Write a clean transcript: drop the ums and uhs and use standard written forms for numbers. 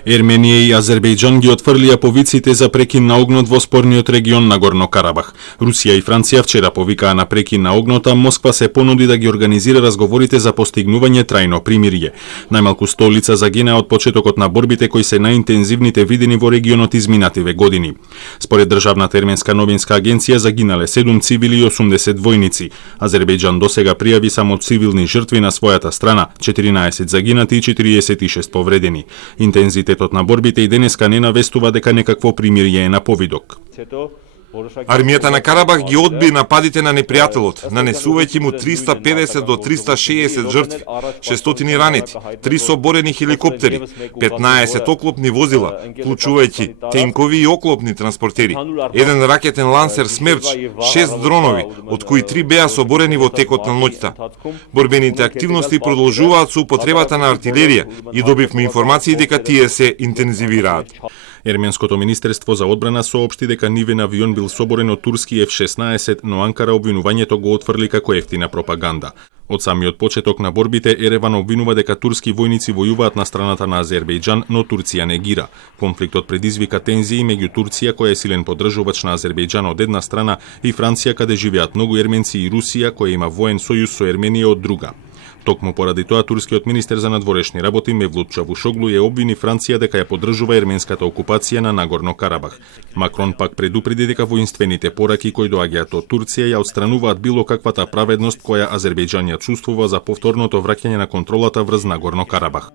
Ерменија и Азербејџан ги отфрлија повиците за прекин на огнот во спорниот регион Нагорно Карабах. Русија и Франција вчера повикаа на прекин на огнот, а Москва се понуди да ги организира разговорите за постигнување трајно примирие. Најмалку 100 лица загинаа од почетокот на борбите кои се најинтензивните видени во регионот изминативе години. Според државната ерменска новинска агенција загинале 7 цивили и 80 војници. Азербејџан досега пријави само цивилни жртви на својата страна, 14 загинати и 46 повредени. Интензитетот на борбите и денеска не навестува дека некакво примирие е на повидок. Армијата на Карабах ги одби нападите на непријателот, нанесувајќи му 350 до 360 жртви, 600 ранети, 3 соборени хеликоптери, 15 оклопни возила, вклучувајќи тенкови и оклопни транспортери, еден ракетен лансер Смерч, 6 дронови, од кои 3 беа соборени во текот на ноќта. Борбените активности продолжуваат со употребата на артилерија и добивме информации дека тие се интензивираат. Ерменското министерство за одбрана соопшти дека нивен авион бил соборен од турски F-16, но Анкара обвинувањето го отфрли како ефтина пропаганда. Од самиот почеток на борбите, Ереван обвинува дека турски војници војуваат на страната на Азербејџан, но Турција негира. Конфликтот предизвика тензии меѓу Турција, која е силен поддржувач на Азербејџан од една страна, и Франција, каде живеат многу ерменци, и Русија, која има воен сојуз со Ерменија од друга. Токму поради тоа, турскиот министер за надворешни работи Мевлут Чавушоглу ја обвини Франција дека ја поддржува ерменската окупација на Нагорно Карабах. Макрон пак предупреди дека воинствените пораки кои доаѓаат од Турција ја отстрануваат било каквата праведност која Азербејџан ја чувствува за повторното враќање на контролата врз Нагорно Карабах.